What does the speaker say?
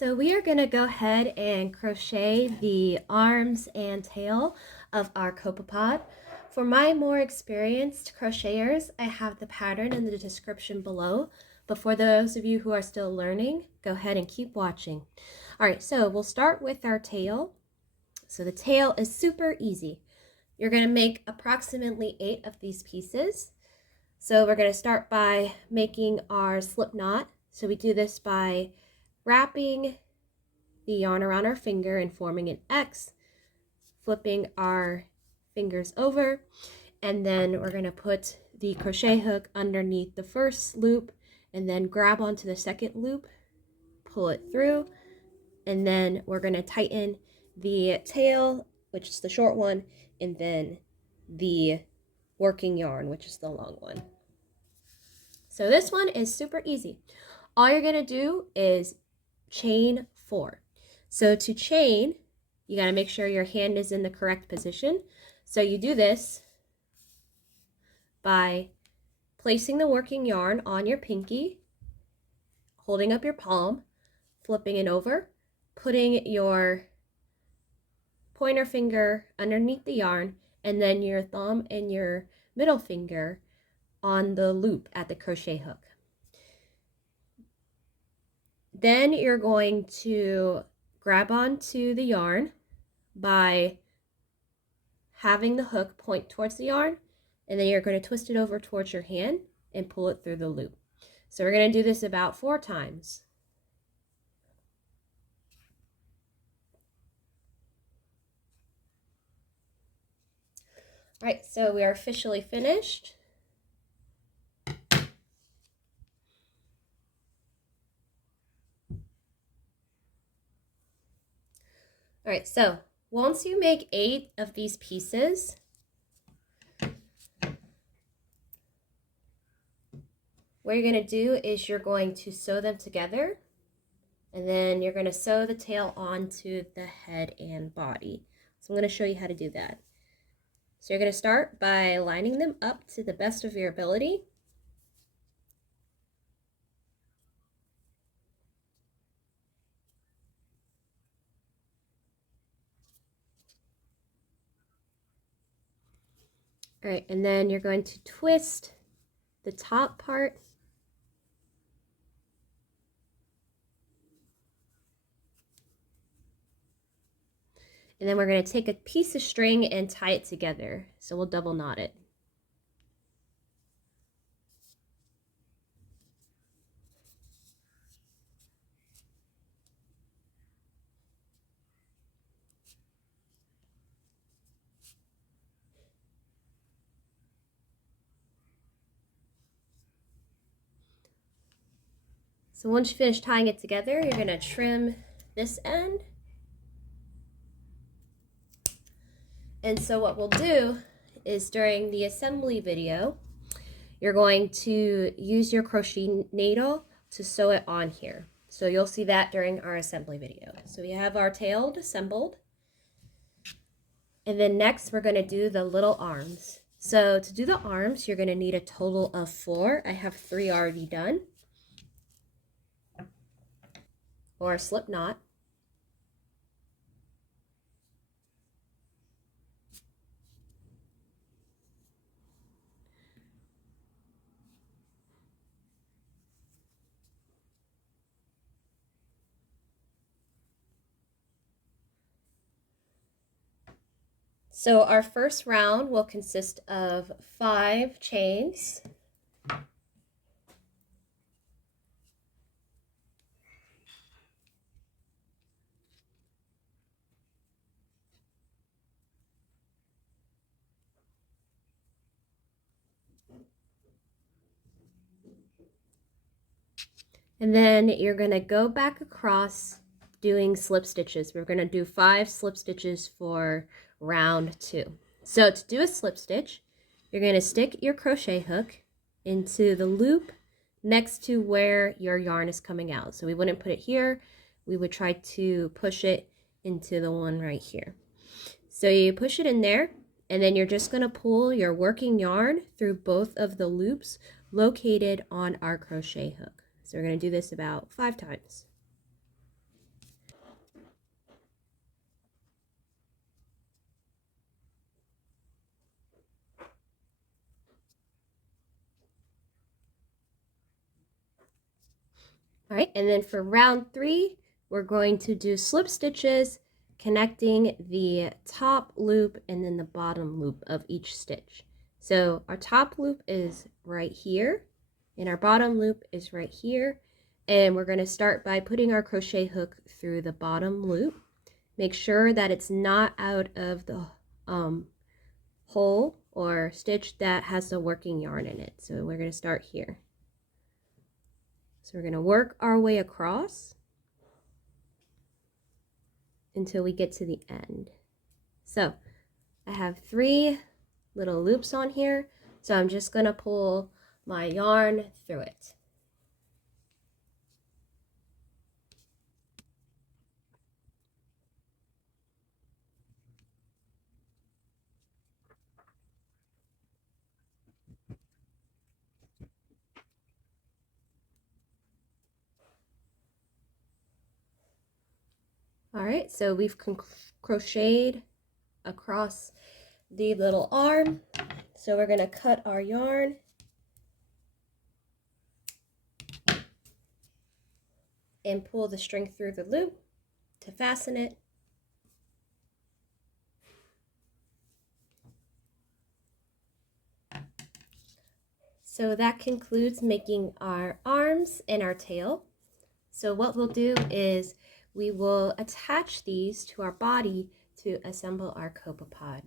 So we are going to go ahead and crochet the arms and tail of our Copepod. For my more experienced crocheters, I have the pattern in the description below. But for those of you who are still learning, go ahead and keep watching. All right, so we'll start with our tail. So the tail is super easy. You're going to make approximately 8 of these pieces. So we're going to start by making our slip knot. So we do this by wrapping the yarn around our finger and forming an X, flipping our fingers over, and then we're going to put the crochet hook underneath the first loop and then grab onto the second loop, pull it through, and then we're going to tighten the tail, which is the short one, and then the working yarn, which is the long one. So this one is super easy. All you're going to do is chain 4. So to chain, you got to make sure your hand is in the correct position. So you do this by placing the working yarn on your pinky, holding up your palm, flipping it over, putting your pointer finger underneath the yarn, and then your thumb and your middle finger on the loop at the crochet hook. Then you're going to grab onto the yarn by having the hook point towards the yarn, and then you're going to twist it over towards your hand and pull it through the loop. So we're going to do this about 4 times. All right, so we are officially finished. All right, so once you make 8 of these pieces, what you're going to do is you're going to sew them together, and then you're going to sew the tail onto the head and body. So I'm going to show you how to do that. So you're going to start by lining them up to the best of your ability. All right, and then you're going to twist the top part and then we're going to take a piece of string and tie it together. So we'll double knot it. So once you finish tying it together, you're going to trim this end. And so what we'll do is during the assembly video, you're going to use your crochet needle to sew it on here. So you'll see that during our assembly video. So we have our tail assembled. And then next we're going to do the little arms. So to do the arms, you're going to need a total of 4. I have 3 already done. Or a slip knot. So our first round will consist of 5 chains. And then you're going to go back across doing slip stitches. We're going to do 5 slip stitches for round 2. So to do a slip stitch, you're going to stick your crochet hook into the loop next to where your yarn is coming out. So we wouldn't put it here. We would try to push it into the one right here. So you push it in there, and then you're just going to pull your working yarn through both of the loops located on our crochet hook. So we're going to do this about 5 times. All right, and then for round 3, we're going to do slip stitches connecting the top loop and then the bottom loop of each stitch. So our top loop is right here and our bottom loop is right here. And we're going to start by putting our crochet hook through the bottom loop. Make sure that it's not out of the hole or stitch that has the working yarn in it. So we're going to start here. So we're going to work our way across until we get to the end. So I have 3 little loops on here, so I'm just going to pull my yarn through it. All right, so we've crocheted across the little arm. So we're going to cut our yarn and pull the string through the loop to fasten it. So that concludes making our arms and our tail. So what we'll do is we will attach these to our body to assemble our Copepod.